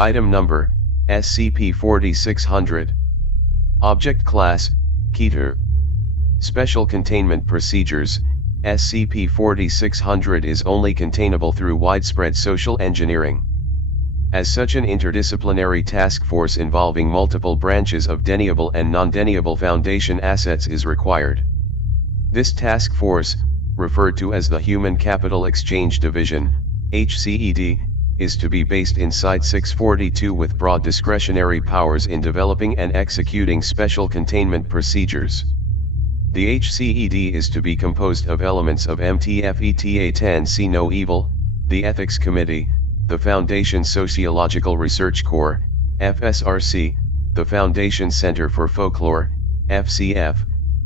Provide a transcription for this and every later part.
Item Number, SCP-4600. Object Class, Keter. Special Containment Procedures, SCP-4600 is only containable through widespread social engineering. As such, an interdisciplinary task force involving multiple branches of deniable and non-deniable Foundation assets is required. This task force, referred to as the Human Capital Exchange Division, HCED, is to be based in Site-642 with broad discretionary powers in developing and executing special containment procedures. The HCED is to be composed of elements of MTFETA-10 See No Evil, the Ethics Committee, the Foundation Sociological Research Corps, FSRC, the Foundation Center for Folklore, FCF,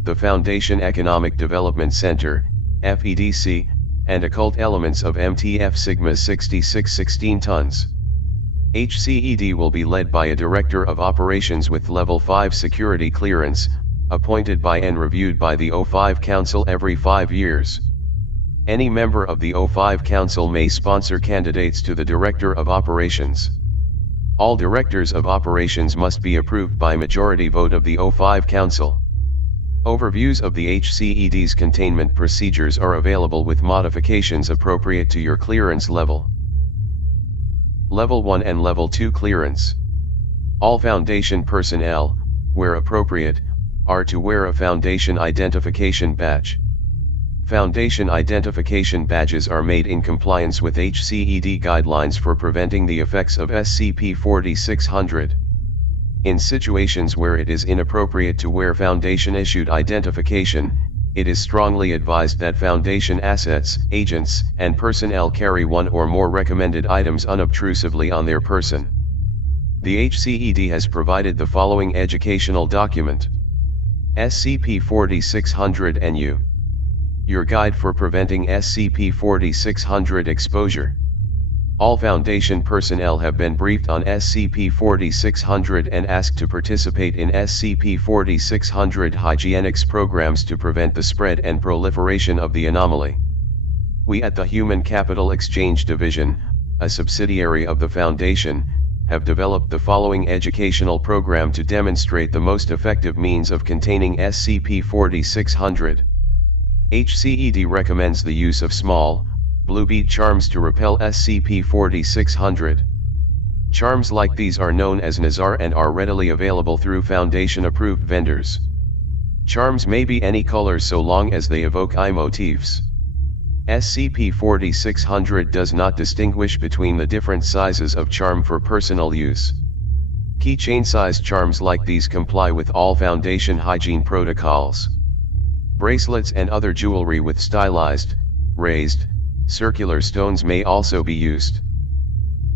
the Foundation Economic Development Center, FEDC, and occult elements of MTF Sigma 6616 tons. HCED will be led by a Director of Operations with Level 5 security clearance, appointed by and reviewed by the O5 Council every 5 years. Any member of the O5 Council may sponsor candidates to the Director of Operations. All Directors of Operations must be approved by majority vote of the O5 Council. Overviews of the HCED's containment procedures are available with modifications appropriate to your clearance level. Level 1 and Level 2 clearance. All Foundation personnel, where appropriate, are to wear a Foundation Identification Badge. Foundation Identification Badges are made in compliance with HCED guidelines for preventing the effects of SCP-4600. In situations where it is inappropriate to wear Foundation-issued identification, it is strongly advised that Foundation assets, agents, and personnel carry one or more recommended items unobtrusively on their person. The HCED has provided the following educational document: SCP-4600 NU. Your Guide for Preventing SCP-4600 Exposure. All Foundation personnel have been briefed on SCP-4600 and asked to participate in SCP-4600 hygienics programs to prevent the spread and proliferation of the anomaly. We at the Human Capital Exchange Division, a subsidiary of the Foundation, have developed the following educational program to demonstrate the most effective means of containing SCP-4600. HCED recommends the use of small, blue bead charms to repel SCP-4600. Charms like these are known as Nazar and are readily available through Foundation-approved vendors. Charms may be any color so long as they evoke eye motifs. SCP-4600 does not distinguish between the different sizes of charm for personal use. Keychain-sized charms like these comply with all Foundation hygiene protocols. Bracelets and other jewelry with stylized, raised, circular stones may also be used.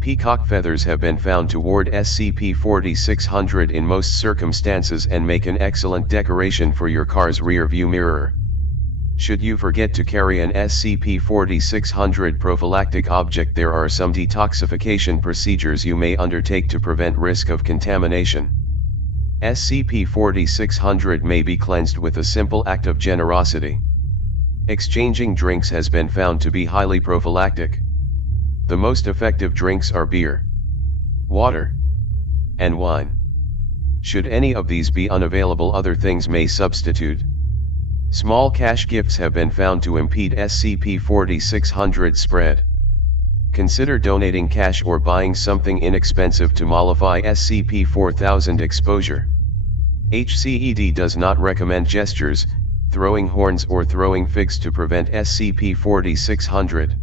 Peacock feathers have been found to ward SCP-4600 in most circumstances and make an excellent decoration for your car's rear view mirror. Should you forget to carry an SCP-4600 prophylactic object, there are some detoxification procedures you may undertake to prevent risk of contamination. SCP-4600 may be cleansed with a simple act of generosity. Exchanging drinks has been found to be highly prophylactic. The most effective drinks are beer, water, and wine. Should any of these be unavailable, other things may substitute. Small cash gifts have been found to impede SCP-4600 spread. Consider donating cash or buying something inexpensive to mollify SCP-4000 exposure. HCED does not recommend gestures, throwing horns or throwing figs to prevent SCP-4600.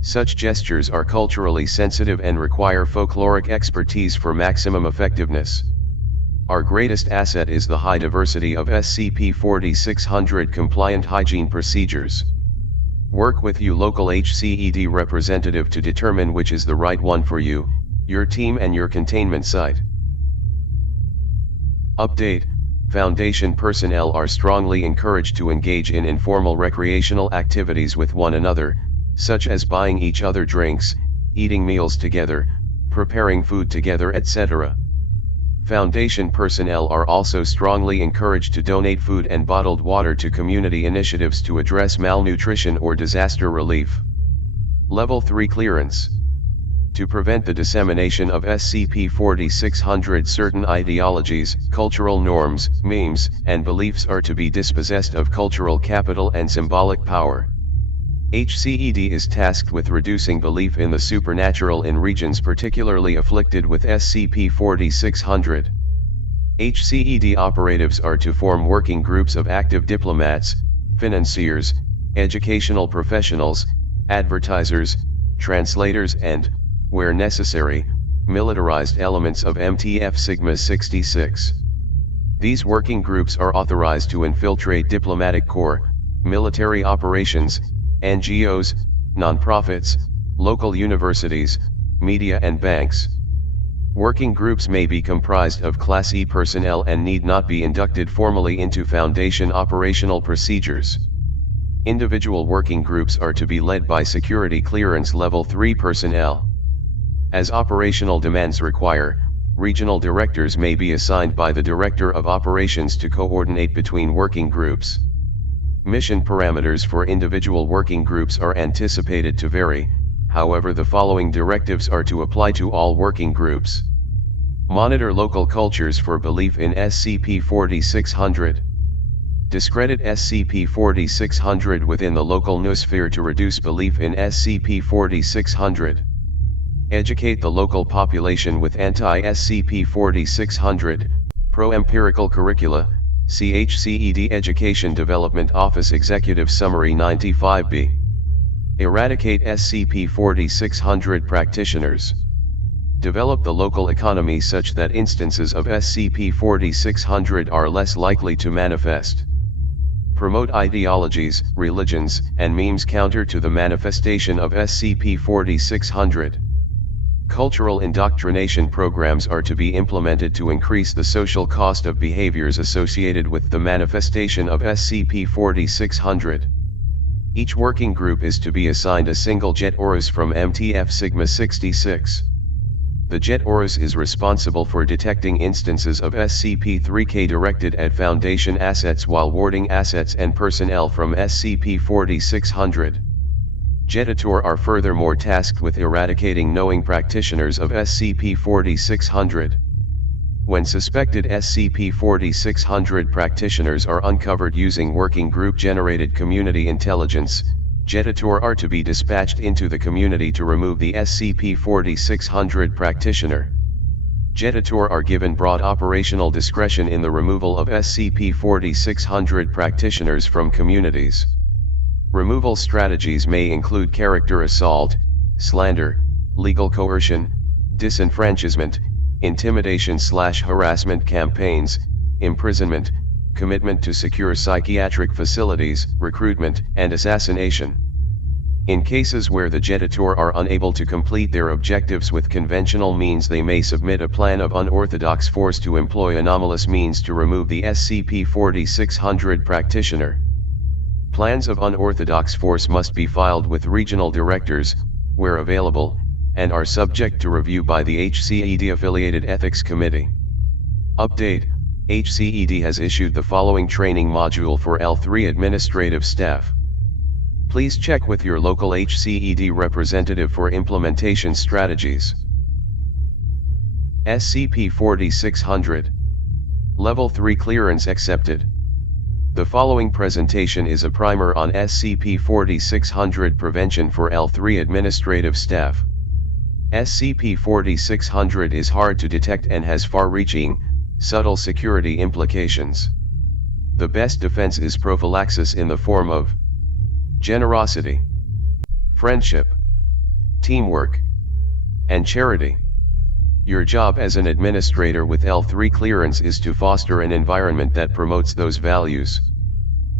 Such gestures are culturally sensitive and require folkloric expertise for maximum effectiveness. Our greatest asset is the high diversity of SCP-4600 compliant hygiene procedures. Work with your local HCED representative to determine which is the right one for you, your team and your containment site. Update: Foundation personnel are strongly encouraged to engage in informal recreational activities with one another, such as buying each other drinks, eating meals together, preparing food together, etc. Foundation personnel are also strongly encouraged to donate food and bottled water to community initiatives to address malnutrition or disaster relief. Level 3 clearance. To prevent the dissemination of SCP-4600, certain ideologies, cultural norms, memes, and beliefs are to be dispossessed of cultural capital and symbolic power. HCED is tasked with reducing belief in the supernatural in regions particularly afflicted with SCP-4600. HCED operatives are to form working groups of active diplomats, financiers, educational professionals, advertisers, translators and, where necessary, militarized elements of MTF Sigma 66. These working groups are authorized to infiltrate diplomatic corps, military operations, NGOs, nonprofits, local universities, media and banks. Working groups may be comprised of Class E personnel and need not be inducted formally into Foundation operational procedures. Individual working groups are to be led by Security Clearance Level 3 personnel. As operational demands require, regional directors may be assigned by the Director of Operations to coordinate between working groups. Mission parameters for individual working groups are anticipated to vary, however the following directives are to apply to all working groups. Monitor local cultures for belief in SCP-4600. Discredit SCP-4600 within the local noosphere to reduce belief in SCP-4600. Educate the local population with anti-SCP-4600, pro-empirical curricula, CHCED Education Development Office Executive Summary 95B. Eradicate SCP-4600 practitioners. Develop the local economy such that instances of SCP-4600 are less likely to manifest. Promote ideologies, religions, and memes counter to the manifestation of SCP-4600. Cultural indoctrination programs are to be implemented to increase the social cost of behaviors associated with the manifestation of SCP-4600. Each working group is to be assigned a single Jet Orus from MTF Sigma 66. The Jet Orus is responsible for detecting instances of SCP-3K directed at Foundation assets while warding assets and personnel from SCP-4600. Jetator are furthermore tasked with eradicating knowing practitioners of SCP-4600. When suspected SCP-4600 practitioners are uncovered using working group-generated community intelligence, Jetator are to be dispatched into the community to remove the SCP-4600 practitioner. Jetator are given broad operational discretion in the removal of SCP-4600 practitioners from communities. Removal strategies may include character assault, slander, legal coercion, disenfranchisement, intimidation/harassment campaigns, imprisonment, commitment to secure psychiatric facilities, recruitment, and assassination. In cases where the Jetator are unable to complete their objectives with conventional means, they may submit a plan of unorthodox force to employ anomalous means to remove the SCP-4600 practitioner. Plans of unorthodox force must be filed with regional directors, where available, and are subject to review by the HCED-affiliated Ethics Committee. Update: HCED has issued the following training module for L3 administrative staff. Please check with your local HCED representative for implementation strategies. SCP-4600. Level 3 clearance accepted. The following presentation is a primer on SCP-4600 prevention for L3 administrative staff. SCP-4600 is hard to detect and has far-reaching, subtle security implications. The best defense is prophylaxis in the form of generosity, friendship, teamwork, and charity. Your job as an administrator with L3 clearance is to foster an environment that promotes those values.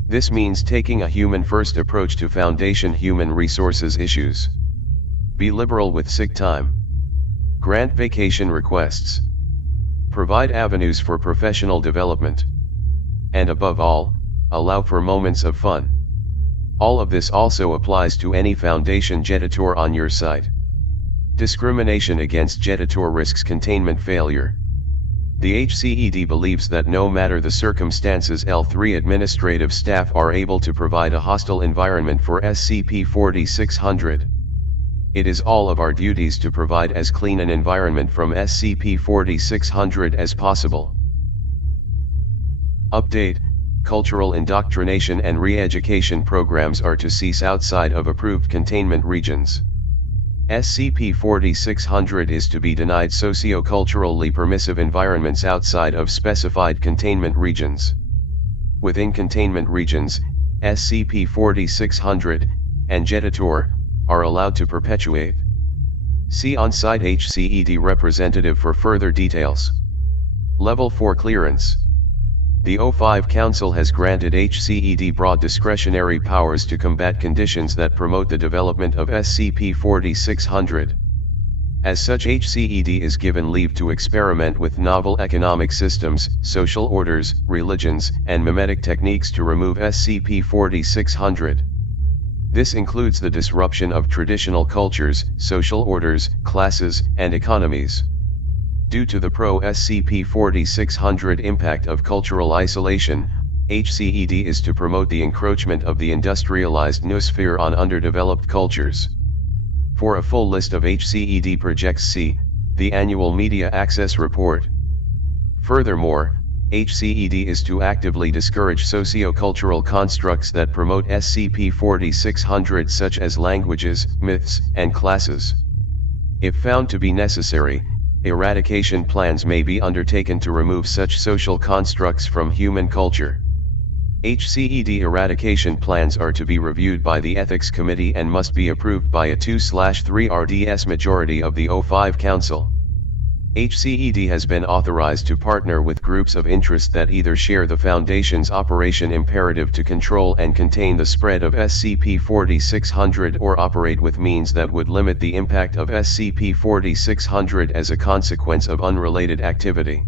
This means taking a human-first approach to Foundation human resources issues. Be liberal with sick time. Grant vacation requests. Provide avenues for professional development. And above all, allow for moments of fun. All of this also applies to any Foundation Jetator on your site. Discrimination against Jetator risks containment failure. The HCED believes that no matter the circumstances, L3 administrative staff are able to provide a hostile environment for SCP-4600. It is all of our duties to provide as clean an environment from SCP-4600 as possible. Update: cultural indoctrination and re-education programs are to cease outside of approved containment regions. SCP-4600 is to be denied socio-culturally permissive environments outside of specified containment regions. Within containment regions, SCP-4600 and Keter are allowed to perpetuate. See on-site HCED representative for further details. Level 4 clearance. The O5 Council has granted HCED broad discretionary powers to combat conditions that promote the development of SCP-4600. As such, HCED is given leave to experiment with novel economic systems, social orders, religions, and mimetic techniques to remove SCP-4600. This includes the disruption of traditional cultures, social orders, classes, and economies. Due to the pro-SCP-4600 impact of cultural isolation, HCED is to promote the encroachment of the industrialized noosphere on underdeveloped cultures. For a full list of HCED projects, see the Annual Media Access Report. Furthermore, HCED is to actively discourage socio-cultural constructs that promote SCP-4600 such as languages, myths, and classes. If found to be necessary, eradication plans may be undertaken to remove such social constructs from human culture. HCED eradication plans are to be reviewed by the Ethics Committee and must be approved by a 2/3 RDS majority of the O5 Council. HCED has been authorized to partner with groups of interest that either share the Foundation's operation imperative to control and contain the spread of SCP-4600 or operate with means that would limit the impact of SCP-4600 as a consequence of unrelated activity.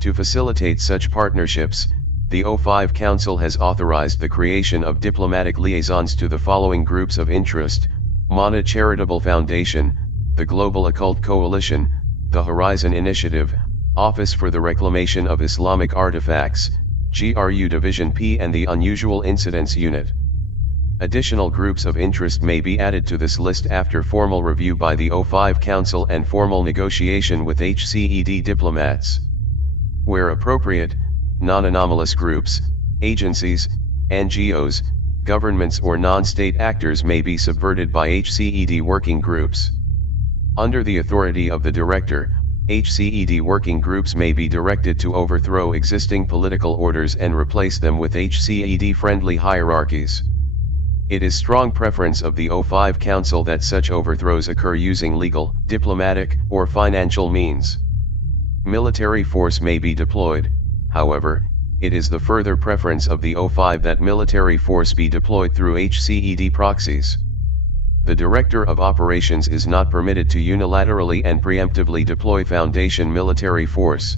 To facilitate such partnerships, the O5 Council has authorized the creation of diplomatic liaisons to the following groups of interest: Mana Charitable Foundation, the Global Occult Coalition, the Horizon Initiative, Office for the Reclamation of Islamic Artifacts, GRU Division P, and the Unusual Incidents Unit. Additional groups of interest may be added to this list after formal review by the O5 Council and formal negotiation with HCED diplomats. Where appropriate, non-anomalous groups, agencies, NGOs, governments or non-state actors may be subverted by HCED working groups. Under the authority of the Director, HCED working groups may be directed to overthrow existing political orders and replace them with HCED-friendly hierarchies. It is strong preference of the O5 Council that such overthrows occur using legal, diplomatic, or financial means. Military force may be deployed. However, it is the further preference of the O5 that military force be deployed through HCED proxies. The Director of Operations is not permitted to unilaterally and preemptively deploy Foundation military force.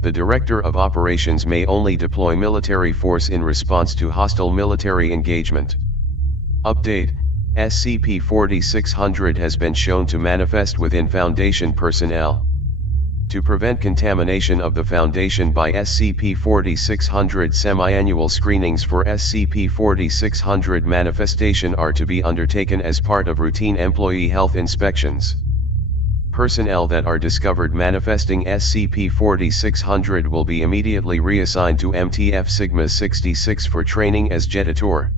The Director of Operations may only deploy military force in response to hostile military engagement. Update: SCP-4600 has been shown to manifest within Foundation personnel. To prevent contamination of the Foundation by SCP-4600, semi-annual screenings for SCP-4600 manifestation are to be undertaken as part of routine employee health inspections. Personnel that are discovered manifesting SCP-4600 will be immediately reassigned to MTF Sigma 66 for training as Keter.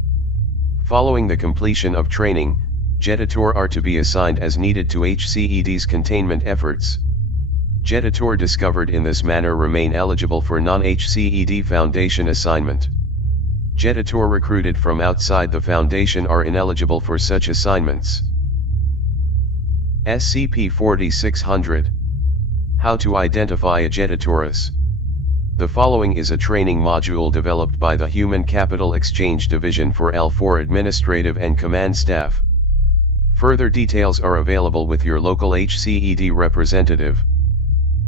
Following the completion of training, Keter are to be assigned as needed to HCED's containment efforts. Keter discovered in this manner remain eligible for non-HCED Foundation assignment. Keter recruited from outside the Foundation are ineligible for such assignments. SCP-4600. How to identify a Keter. The following is a training module developed by the Human Capital Exchange Division for L4 administrative and command staff. Further details are available with your local HCED representative.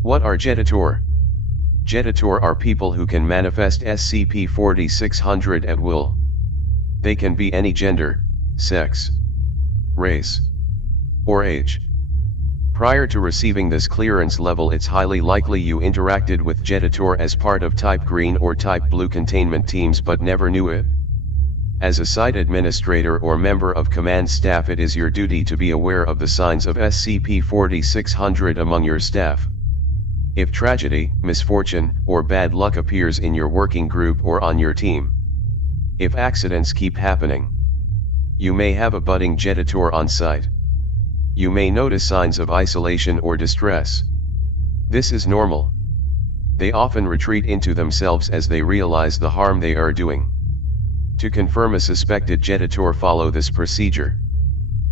What are Keter? Keter are people who can manifest SCP-4600 at will. They can be any gender, sex, race, or age. Prior to receiving this clearance level, it's highly likely you interacted with Keter as part of Type Green or Type Blue containment teams but never knew it. As a site administrator or member of command staff, it is your duty to be aware of the signs of SCP-4600 among your staff. If tragedy, misfortune, or bad luck appears in your working group or on your team. If accidents keep happening. You may have a budding Keter on site. You may notice signs of isolation or distress. This is normal. They often retreat into themselves as they realize the harm they are doing. To confirm a suspected Keter, follow this procedure.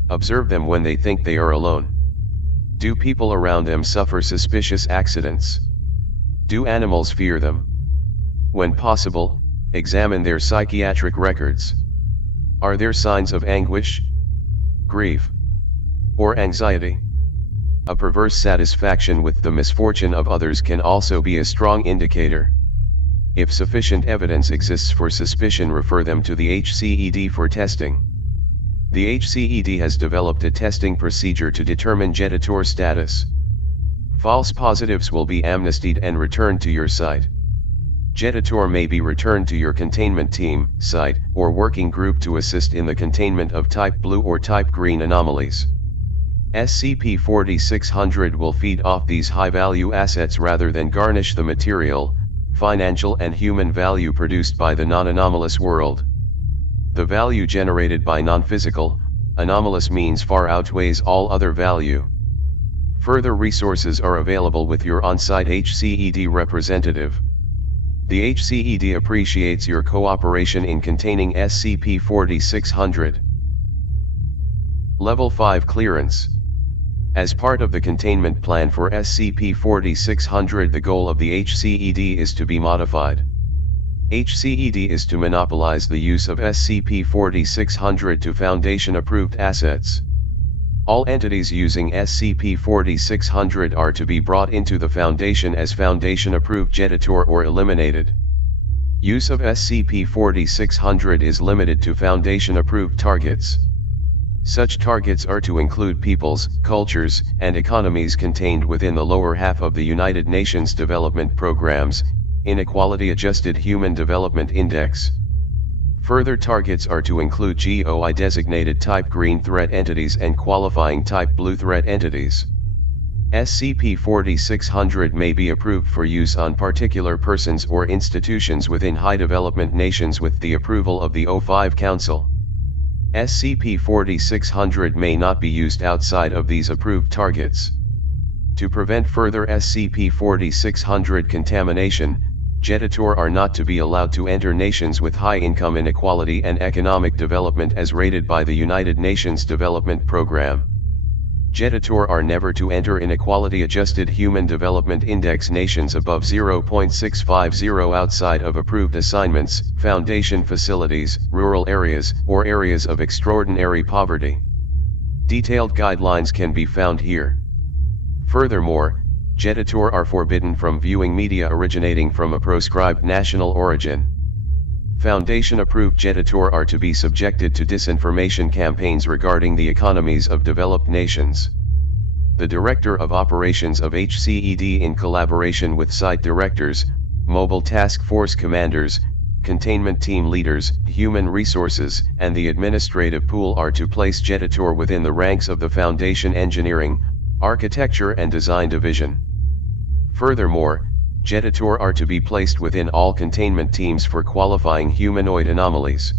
Observe them when they think they are alone. Do people around them suffer suspicious accidents? Do animals fear them? When possible, examine their psychiatric records. Are there signs of anguish, grief, or anxiety? A perverse satisfaction with the misfortune of others can also be a strong indicator. If sufficient evidence exists for suspicion, refer them to the HCED for testing. The HCED has developed a testing procedure to determine Keter status. False positives will be amnestied and returned to your site. Keter may be returned to your containment team, site, or working group to assist in the containment of type blue or type green anomalies. SCP-4600 will feed off these high-value assets rather than garnish the material, financial and human value produced by the non-anomalous world. The value generated by non-physical, anomalous means far outweighs all other value. Further resources are available with your on-site HCED representative. The HCED appreciates your cooperation in containing SCP-4600. Level 5 Clearance. As part of the containment plan for SCP-4600, the goal of the HCED is to be modified. HCED is to monopolize the use of SCP-4600 to Foundation-approved assets. All entities using SCP-4600 are to be brought into the Foundation as Foundation-approved Keter or eliminated. Use of SCP-4600 is limited to Foundation-approved targets. Such targets are to include peoples, cultures, and economies contained within the lower half of the United Nations Development Program's Inequality-Adjusted Human Development Index. Further targets are to include GOI-designated Type Green threat entities and qualifying Type Blue threat entities. SCP-4600 may be approved for use on particular persons or institutions within high development nations with the approval of the O5 Council. SCP-4600 may not be used outside of these approved targets. To prevent further SCP-4600 contamination, Keter are not to be allowed to enter nations with high income inequality and economic development as rated by the United Nations Development Program. Keter are never to enter Inequality-Adjusted Human Development Index nations above 0.650 outside of approved assignments, Foundation facilities, rural areas, or areas of extraordinary poverty. Detailed guidelines can be found here. Furthermore, Keter are forbidden from viewing media originating from a proscribed national origin. Foundation-approved Keter are to be subjected to disinformation campaigns regarding the economies of developed nations. The Director of Operations of HCED, in collaboration with site directors, mobile task force commanders, containment team leaders, human resources, and the administrative pool, are to place Keter within the ranks of the Foundation Engineering, Architecture and Design Division. Furthermore, Keter are to be placed within all containment teams for qualifying humanoid anomalies.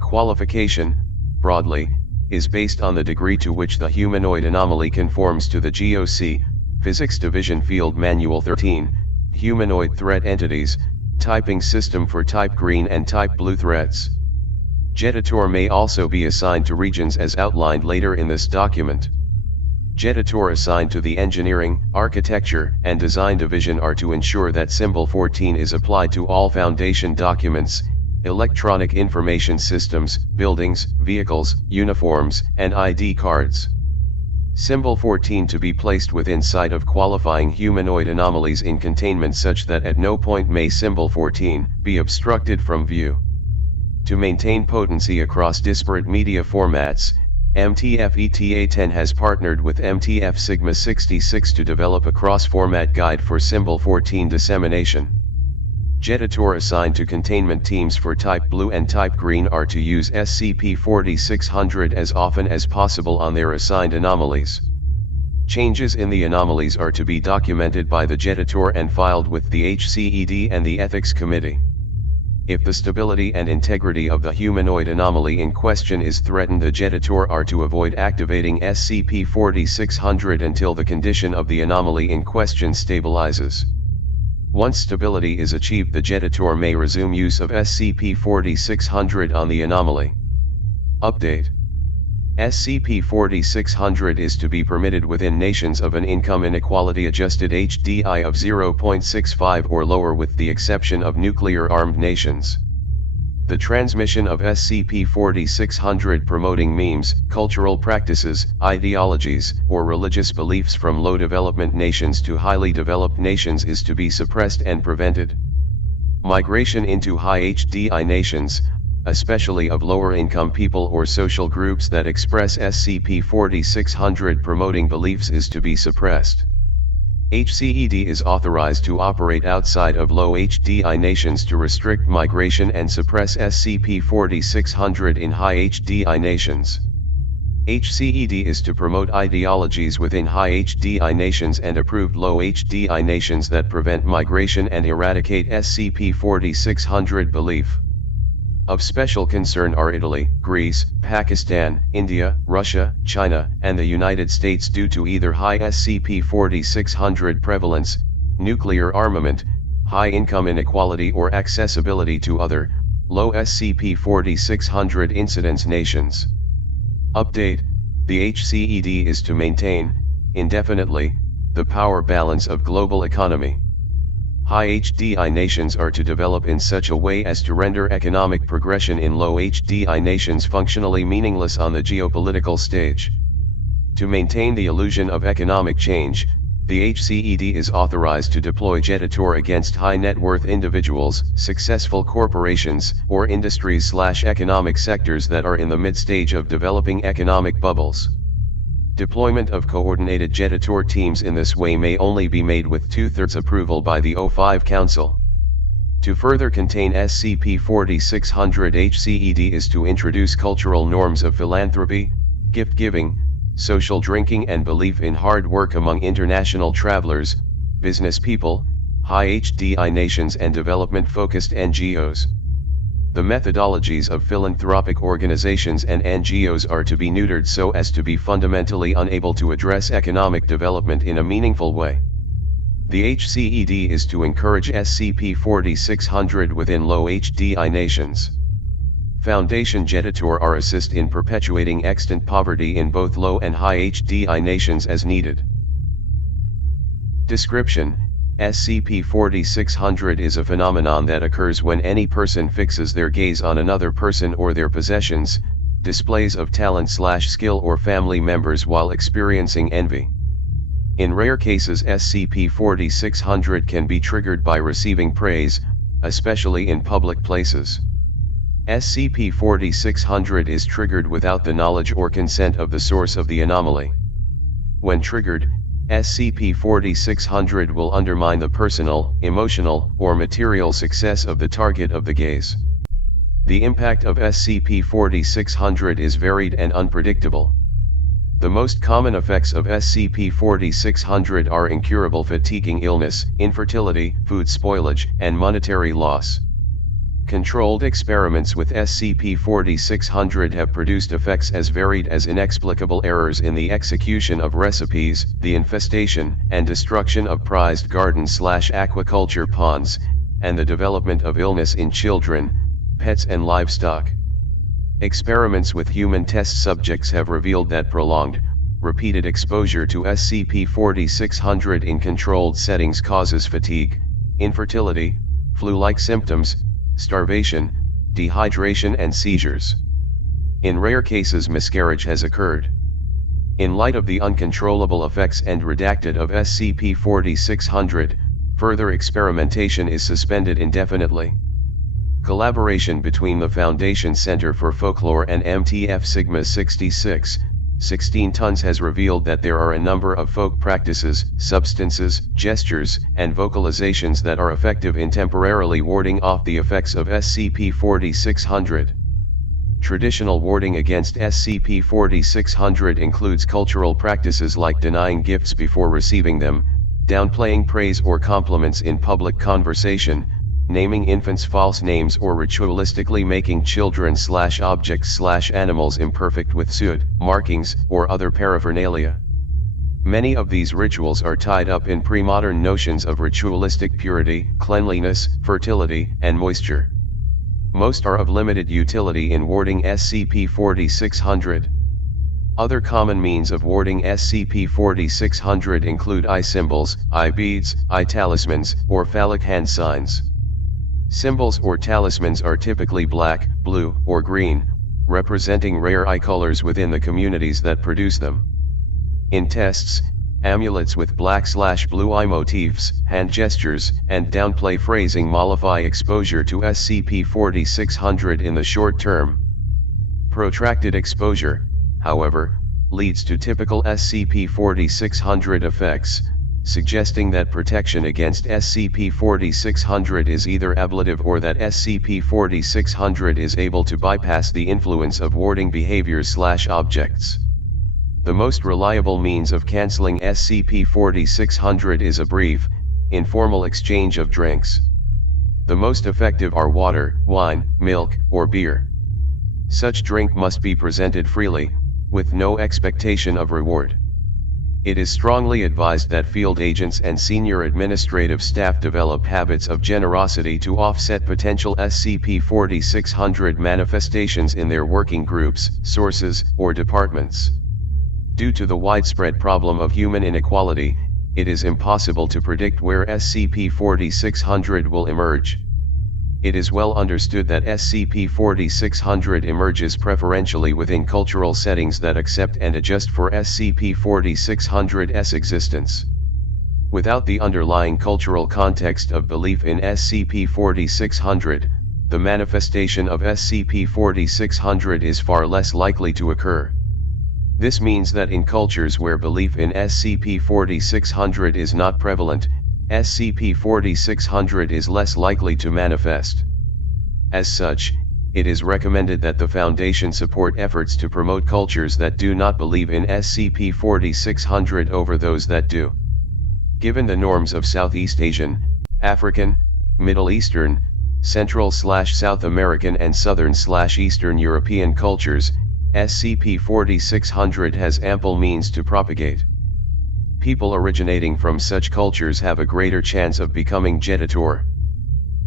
Qualification, broadly, is based on the degree to which the humanoid anomaly conforms to the GOC, Physics Division Field Manual 13, Humanoid Threat Entities, Typing System for Type Green and Type Blue threats. Keter may also be assigned to regions as outlined later in this document. Keter assigned to the Engineering, Architecture, and Design Division are to ensure that Symbol 14 is applied to all Foundation documents, electronic information systems, buildings, vehicles, uniforms, and ID cards. Symbol 14 to be placed within sight of qualifying humanoid anomalies in containment such that at no point may Symbol 14 be obstructed from view. To maintain potency across disparate media formats, MTF-ETA-10 has partnered with MTF Sigma 66 to develop a cross-format guide for Symbol 14 dissemination. Jetator assigned to containment teams for Type Blue and Type Green are to use SCP-4600 as often as possible on their assigned anomalies. Changes in the anomalies are to be documented by the Jetator and filed with the HCED and the Ethics Committee. If the stability and integrity of the humanoid anomaly in question is threatened, the Jetator are to avoid activating SCP-4600 until the condition of the anomaly in question stabilizes. Once stability is achieved, the Jetator may resume use of SCP-4600 on the anomaly. Update: SCP-4600 is to be permitted within nations of an income inequality adjusted HDI of 0.65 or lower, with the exception of nuclear-armed nations. The transmission of SCP-4600 promoting memes, cultural practices, ideologies, or religious beliefs from low-development nations to highly developed nations is to be suppressed and prevented. Migration into high HDI nations, especially of lower-income people or social groups that express SCP-4600 promoting beliefs, is to be suppressed. HCED is authorized to operate outside of low HDI nations to restrict migration and suppress SCP-4600 in high HDI nations. HCED is to promote ideologies within high HDI nations and approved low HDI nations that prevent migration and eradicate SCP-4600 belief. Of special concern are Italy, Greece, Pakistan, India, Russia, China, and the United States due to either high SCP-4600 prevalence, nuclear armament, high income inequality, or accessibility to other, low SCP-4600 incidence nations. Update: the HCED is to maintain, indefinitely, the power balance of global economy. High HDI nations are to develop in such a way as to render economic progression in low HDI nations functionally meaningless on the geopolitical stage. To maintain the illusion of economic change, the HCED is authorized to deploy Jetator against high net worth individuals, successful corporations, or industries/economic sectors that are in the mid-stage of developing economic bubbles. Deployment of coordinated Jetator teams in this way may only be made with 2/3 approval by the O5 Council. To further contain SCP-4600, HCED is to introduce cultural norms of philanthropy, gift-giving, social drinking, and belief in hard work among international travelers, business people, high HDI nations, and development-focused NGOs. The methodologies of philanthropic organizations and NGOs are to be neutered so as to be fundamentally unable to address economic development in a meaningful way. The HCED is to encourage SCP-4600 within low HDI nations. Foundation Jetator are assist in perpetuating extant poverty in both low and high HDI nations as needed. Description: SCP-4600 is a phenomenon that occurs when any person fixes their gaze on another person or their possessions, displays of talent/skill, or family members while experiencing envy. In rare cases, SCP-4600 can be triggered by receiving praise, especially in public places. SCP-4600 is triggered without the knowledge or consent of the source of the anomaly. When triggered, SCP-4600 will undermine the personal, emotional, or material success of the target of the gaze. The impact of SCP-4600 is varied and unpredictable. The most common effects of SCP-4600 are incurable fatiguing illness, infertility, food spoilage, and monetary loss. Controlled experiments with SCP-4600 have produced effects as varied as inexplicable errors in the execution of recipes, the infestation and destruction of prized garden/aquaculture ponds, and the development of illness in children, pets, and livestock. Experiments with human test subjects have revealed that prolonged, repeated exposure to SCP-4600 in controlled settings causes fatigue, infertility, flu-like symptoms, starvation, dehydration, and seizures. In rare cases, miscarriage has occurred. In light of the uncontrollable effects and redacted of SCP-4600, further experimentation is suspended indefinitely. Collaboration between the Foundation Center for Folklore and MTF Sigma 66, 16 tons has revealed that there are a number of folk practices, substances, gestures, and vocalizations that are effective in temporarily warding off the effects of SCP-4600. Traditional warding against SCP-4600 includes cultural practices like denying gifts before receiving them, downplaying praise or compliments in public conversation, naming infants false names, or ritualistically making children/objects/animals imperfect with soot, markings, or other paraphernalia. Many of these rituals are tied up in pre-modern notions of ritualistic purity, cleanliness, fertility, and moisture. Most are of limited utility in warding SCP-4600. Other common means of warding SCP-4600 include eye symbols, eye beads, eye talismans, or phallic hand signs. Symbols or talismans are typically black, blue, or green, representing rare eye colors within the communities that produce them. In tests, amulets with black/blue eye motifs, hand gestures, and downplay phrasing mollify exposure to SCP-4600 in the short term. Protracted exposure, however, leads to typical SCP-4600 effects, suggesting that protection against SCP-4600 is either ablative or that SCP-4600 is able to bypass the influence of warding behaviors/objects. The most reliable means of canceling SCP-4600 is a brief, informal exchange of drinks. The most effective are water, wine, milk, or beer. Such drink must be presented freely, with no expectation of reward. It is strongly advised that field agents and senior administrative staff develop habits of generosity to offset potential SCP-4600 manifestations in their working groups, sources, or departments. Due to the widespread problem of human inequality, it is impossible to predict where SCP-4600 will emerge. It is well understood that SCP-4600 emerges preferentially within cultural settings that accept and adjust for SCP-4600's existence. Without the underlying cultural context of belief in SCP-4600, the manifestation of SCP-4600 is far less likely to occur. This means that in cultures where belief in SCP-4600 is not prevalent, SCP-4600 is less likely to manifest. As such, it is recommended that the Foundation support efforts to promote cultures that do not believe in SCP-4600 over those that do. Given the norms of Southeast Asian, African, Middle Eastern, Central/South American and Southern/Eastern European cultures, SCP-4600 has ample means to propagate. People originating from such cultures have a greater chance of becoming Jeditor.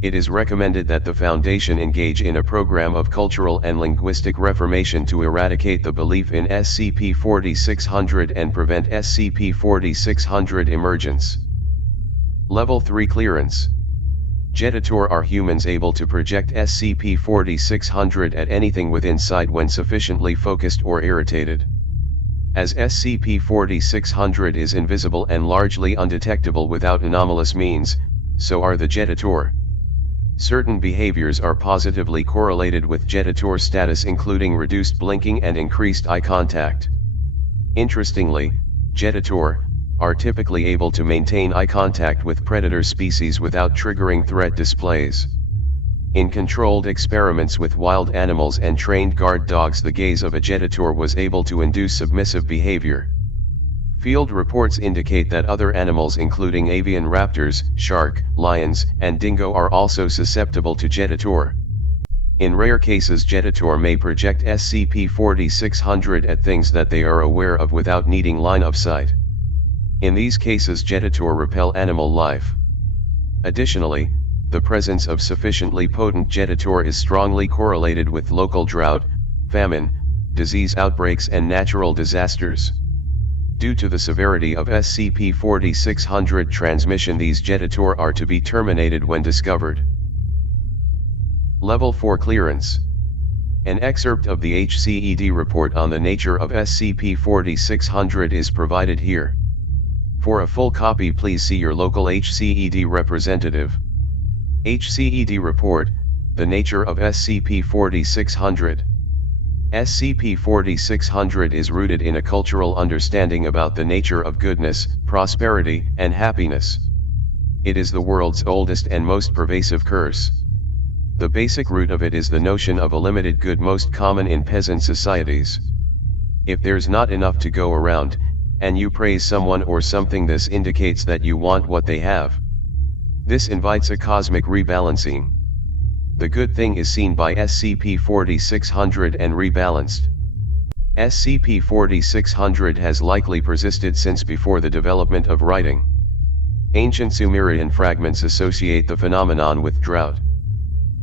It is recommended that the Foundation engage in a program of cultural and linguistic reformation to eradicate the belief in SCP-4600 and prevent SCP-4600 emergence. Level 3 Clearance. Jeditor are humans able to project SCP-4600 at anything within sight when sufficiently focused or irritated. As SCP-4600 is invisible and largely undetectable without anomalous means, so are the Jeditor. Certain behaviors are positively correlated with Jeditor status, including reduced blinking and increased eye contact. Interestingly, Jeditor are typically able to maintain eye contact with predator species without triggering threat displays. In controlled experiments with wild animals and trained guard dogs, the gaze of a Jeditor was able to induce submissive behavior. Field reports indicate that other animals including avian raptors, shark, lions, and dingo are also susceptible to Jeditor. In rare cases, Jeditor may project SCP-4600 at things that they are aware of without needing line of sight. In these cases, Jeditor repel animal life. Additionally, the presence of sufficiently potent Jeditor is strongly correlated with local drought, famine, disease outbreaks and natural disasters. Due to the severity of SCP-4600 transmission, these Jeditor are to be terminated when discovered. Level 4 Clearance. An excerpt of the HCED report on the nature of SCP-4600 is provided here. For a full copy, please see your local HCED representative. HCED Report, the nature of SCP-4600. SCP-4600 is rooted in a cultural understanding about the nature of goodness, prosperity, and happiness. It is the world's oldest and most pervasive curse. The basic root of it is the notion of a limited good, most common in peasant societies. If there's not enough to go around, and you praise someone or something, this indicates that you want what they have. This invites a cosmic rebalancing. The good thing is seen by SCP-4600 and rebalanced. SCP-4600 has likely persisted since before the development of writing. Ancient Sumerian fragments associate the phenomenon with drought.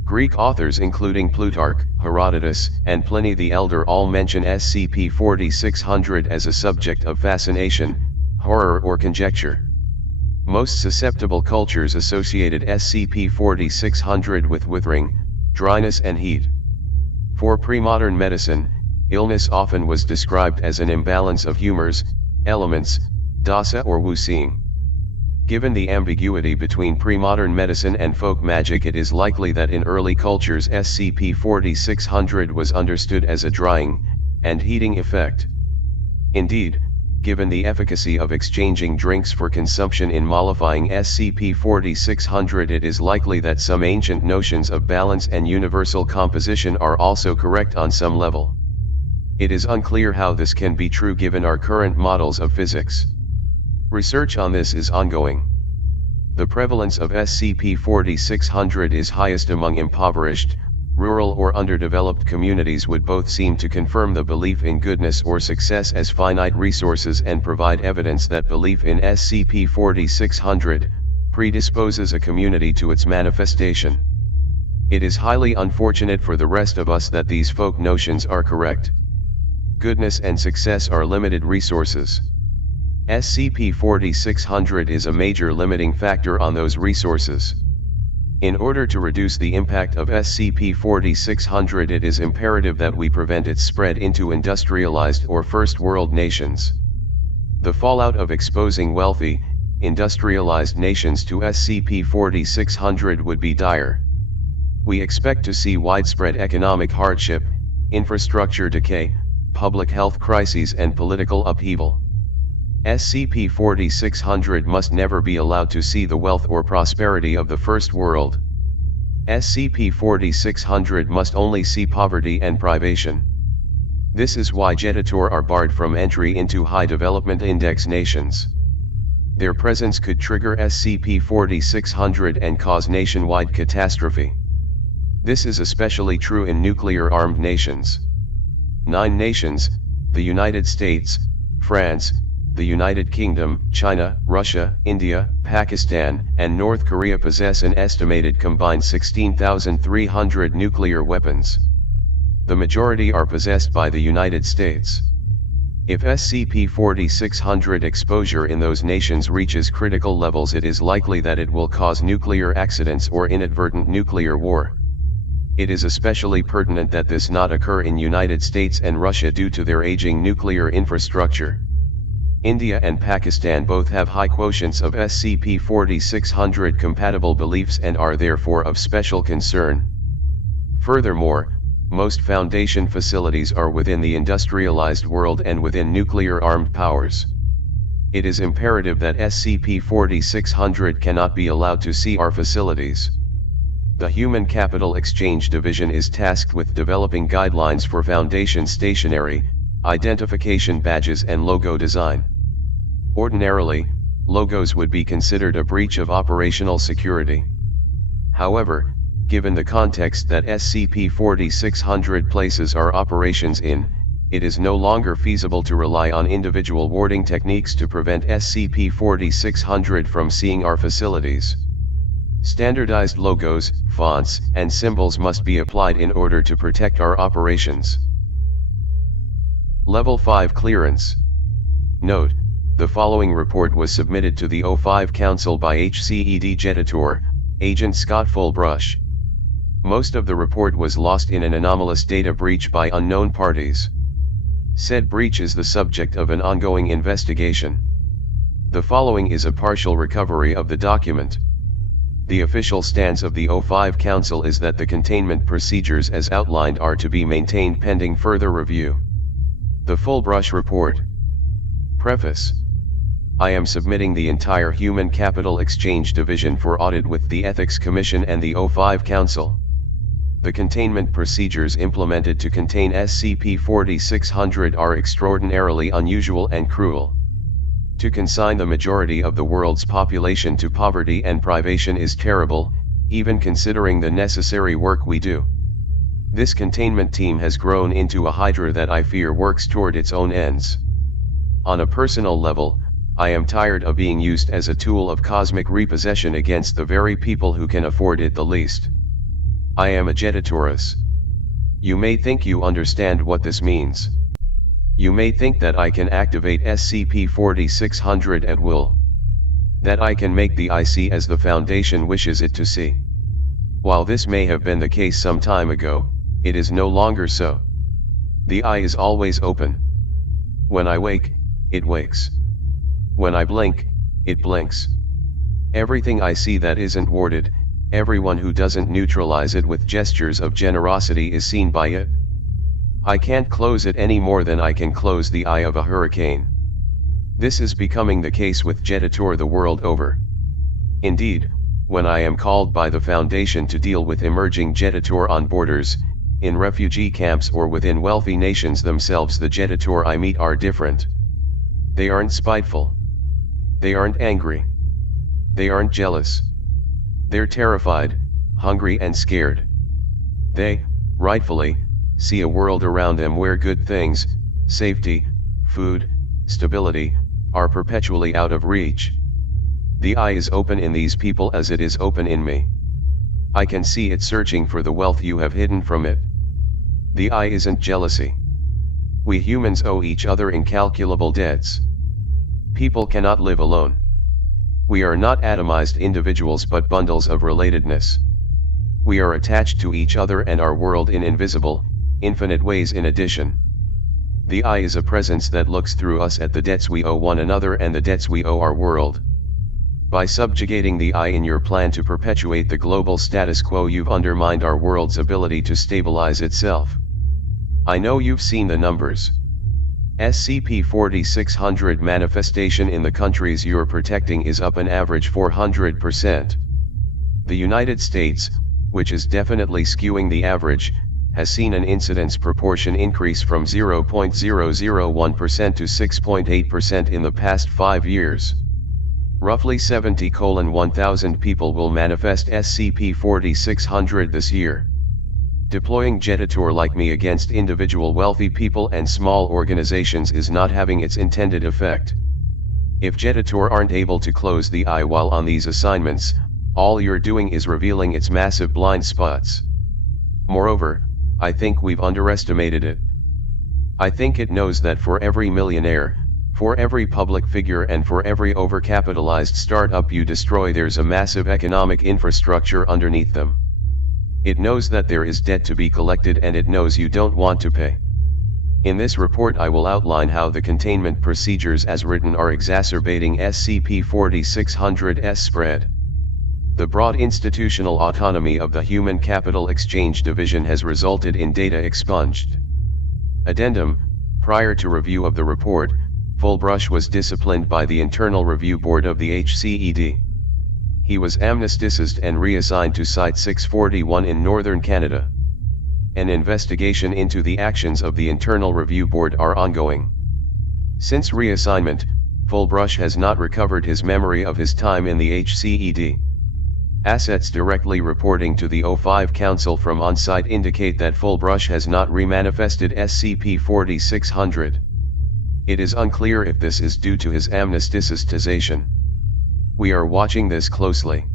Greek authors including Plutarch, Herodotus, and Pliny the Elder all mention SCP-4600 as a subject of fascination, horror, or conjecture. Most susceptible cultures associated SCP-4600 with withering, dryness, and heat. For pre-modern medicine, illness often was described as an imbalance of humors, elements, dasa or wuxing. Given the ambiguity between pre-modern medicine and folk magic, it is likely that in early cultures SCP-4600 was understood as a drying and heating effect. Indeed, given the efficacy of exchanging drinks for consumption in mollifying SCP-4600, it is likely that some ancient notions of balance and universal composition are also correct on some level. It is unclear how this can be true given our current models of physics. Research on this is ongoing. The prevalence of SCP-4600 is highest among impoverished, rural or underdeveloped communities, would both seem to confirm the belief in goodness or success as finite resources and provide evidence that belief in SCP-4600 predisposes a community to its manifestation. It is highly unfortunate for the rest of us that these folk notions are correct. Goodness and success are limited resources. SCP-4600 is a major limiting factor on those resources. In order to reduce the impact of SCP-4600, it is imperative that we prevent its spread into industrialized or first world nations. The fallout of exposing wealthy, industrialized nations to SCP-4600 would be dire. We expect to see widespread economic hardship, infrastructure decay, public health crises, and political upheaval. SCP-4600 must never be allowed to see the wealth or prosperity of the First World. SCP-4600 must only see poverty and privation. This is why Keter are barred from entry into high development index nations. Their presence could trigger SCP-4600 and cause nationwide catastrophe. This is especially true in nuclear-armed nations. 9 nations, the United States, France, the United Kingdom, China, Russia, India, Pakistan, and North Korea possess an estimated combined 16,300 nuclear weapons. The majority are possessed by the United States. If SCP-4600 exposure in those nations reaches critical levels, it is likely that it will cause nuclear accidents or inadvertent nuclear war. It is especially pertinent that this not occur in United States and Russia due to their aging nuclear infrastructure. India and Pakistan both have high quotients of SCP-4600 compatible beliefs and are therefore of special concern. Furthermore, most Foundation facilities are within the industrialized world and within nuclear-armed powers. It is imperative that SCP-4600 cannot be allowed to see our facilities. The Human Capital Exchange Division is tasked with developing guidelines for Foundation stationery, identification badges, and logo design. Ordinarily, logos would be considered a breach of operational security. However, given the context that SCP-4600 places our operations in, it is no longer feasible to rely on individual warding techniques to prevent SCP-4600 from seeing our facilities. Standardized logos, fonts, and symbols must be applied in order to protect our operations. Level 5 Clearance. Note: the following report was submitted to the O5 Council by HCED Keter, Agent Scott Fullbrush. Most of the report was lost in an anomalous data breach by unknown parties. Said breach is the subject of an ongoing investigation. The following is a partial recovery of the document. The official stance of the O5 Council is that the containment procedures as outlined are to be maintained pending further review. The Full Brush Report. Preface. I am submitting the entire Human Capital Exchange Division for audit with the Ethics Commission and the O5 Council. The containment procedures implemented to contain SCP-4600 are extraordinarily unusual and cruel. To consign the majority of the world's population to poverty and privation is terrible, even considering the necessary work we do. This containment team has grown into a hydra that I fear works toward its own ends. On a personal level, I am tired of being used as a tool of cosmic repossession against the very people who can afford it the least. I am a Jetaurus. You may think you understand what this means. You may think that I can activate SCP-4600 at will. That I can make the eye see as the Foundation wishes it to see. While this may have been the case some time ago, it is no longer so. The eye is always open. When I wake, it wakes. When I blink, it blinks. Everything I see that isn't warded, everyone who doesn't neutralize it with gestures of generosity is seen by it. I can't close it any more than I can close the eye of a hurricane. This is becoming the case with Jetaur the world over. Indeed, when I am called by the Foundation to deal with emerging Jetaur on borders, in refugee camps or within wealthy nations themselves, the Jetaur I meet are different. They aren't spiteful. They aren't angry. They aren't jealous. They're terrified, hungry and scared. They, rightfully, see a world around them where good things, safety, food, stability, are perpetually out of reach. The eye is open in these people as it is open in me. I can see it searching for the wealth you have hidden from it. The eye isn't jealousy. We humans owe each other incalculable debts. People cannot live alone. We are not atomized individuals but bundles of relatedness. We are attached to each other and our world in invisible, infinite ways in addition. The eye is a presence that looks through us at the debts we owe one another and the debts we owe our world. By subjugating the eye in your plan to perpetuate the global status quo, you've undermined our world's ability to stabilize itself. I know you've seen the numbers. SCP-4600 manifestation in the countries you're protecting is up an average 400%. The United States, which is definitely skewing the average, has seen an incidence proportion increase from 0.001% to 6.8% in the past 5 years. Roughly 70,000 people will manifest SCP-4600 this year. Deploying Jetaur like me against individual wealthy people and small organizations is not having its intended effect. If Jetaur aren't able to close the eye while on these assignments, all you're doing is revealing its massive blind spots. Moreover, I think we've underestimated it. I think it knows that for every millionaire, for every public figure and for every overcapitalized startup you destroy, there's a massive economic infrastructure underneath them. It knows that there is debt to be collected and it knows you don't want to pay. In this report I will outline how the containment procedures as written are exacerbating SCP-4600's spread. The broad institutional autonomy of the Human Capital Exchange Division has resulted in data expunged. Addendum: prior to review of the report, Full Brush was disciplined by the Internal Review Board of the HCED. He was amnesticized and reassigned to Site 641 in northern Canada. An investigation into the actions of the Internal Review Board are ongoing. Since reassignment, Full Brush has not recovered his memory of his time in the HCED. Assets directly reporting to the O5 Council from on-site indicate that Full Brush has not remanifested SCP-4600. It is unclear if this is due to his amnesticization. We are watching this closely.